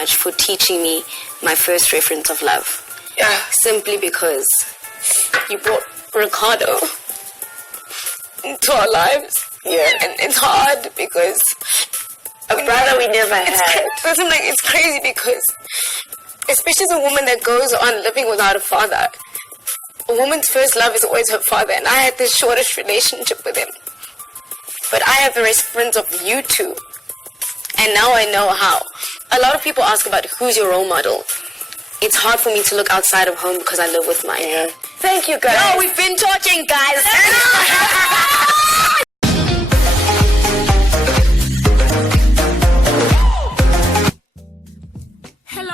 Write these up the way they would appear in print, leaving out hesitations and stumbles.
much for teaching me my first reference of love. Yeah. Simply because you brought Ricardo into our lives. Yeah. And it's hard because a brother we never had. It's crazy because, especially as a woman that goes on living without a father, a woman's first love is always her father, and I had the shortest relationship with him. But I have the reference of you two, and now I know how. A lot of people ask about who's your role model. It's hard for me to look outside of home because I live with mine. Yeah. Thank you, guys. No, we've been talking, guys.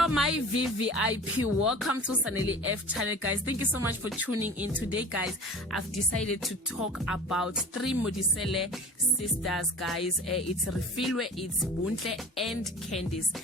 My VVIP, welcome to Saneli F channel, guys. Thank you so much for tuning in today, guys. I've decided to talk about 3 Modiselle sisters, guys. It's Refilwe, it's Buntle, and Candice.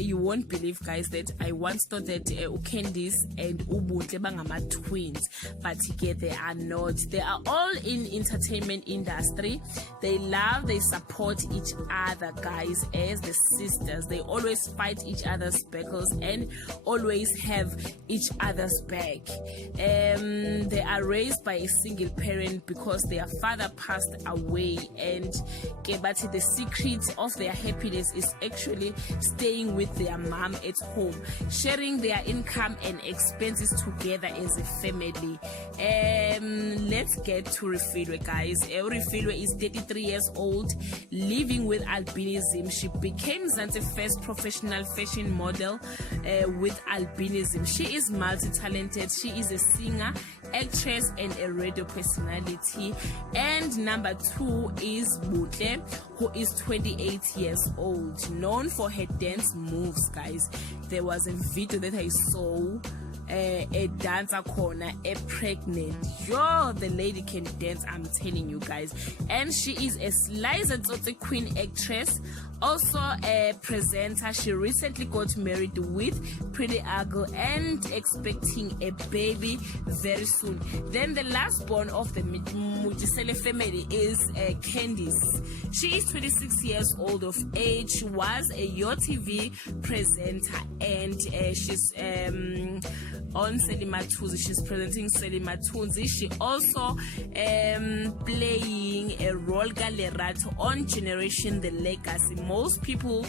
You won't believe, guys, that I once thought that Candice and Ubuntle bangama twins, but they are not. They are all in entertainment industry. They love, they support each other, guys, as the sisters. They always fight each other's battles and always have each other's back. They are raised by a single parent because their father passed away, and but the secret of their happiness is actually staying with their mom at home, sharing their income and expenses together as a family. Let's get to Refilwe, guys. Refilwe is 33 years old, living with albinism. She became Zanzi's first professional fashion model with albinism. She is multi-talented. She is a singer, actress, and a radio personality. And number 2 is Butle, who is 28 years old, known for her dance moves, guys. There was a video that I saw, a dancer corner, a pregnant. Yo, the lady can dance, I'm telling you, guys. And she is a slice queen actress, also a presenter. She recently got married with Pretty Ugly and expecting a baby very soon. Then the last born of the Modiselle family is Candice. She is 26 years old of age. She was a YoTV presenter, and she's on Selimatuzi. She's presenting Selimatuzi. She also playing a role Galerato on Generation The Legacy. Most people,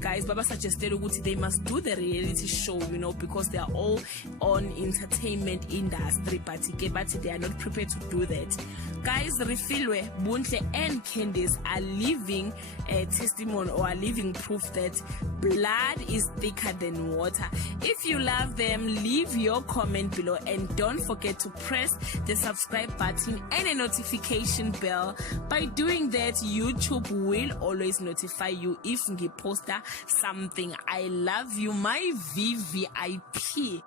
guys, Baba suggested they must do the reality show, because they are all on entertainment industry, but they are not prepared to do that. Guys, Refilwe, Buntle, and Candice are living testimony, or are living proof that blood is thicker than water. If you love them, leave your comment below, and don't forget to press the subscribe button and a notification bell. By doing that, YouTube will always notify you if you post something. I love you, my VVIP.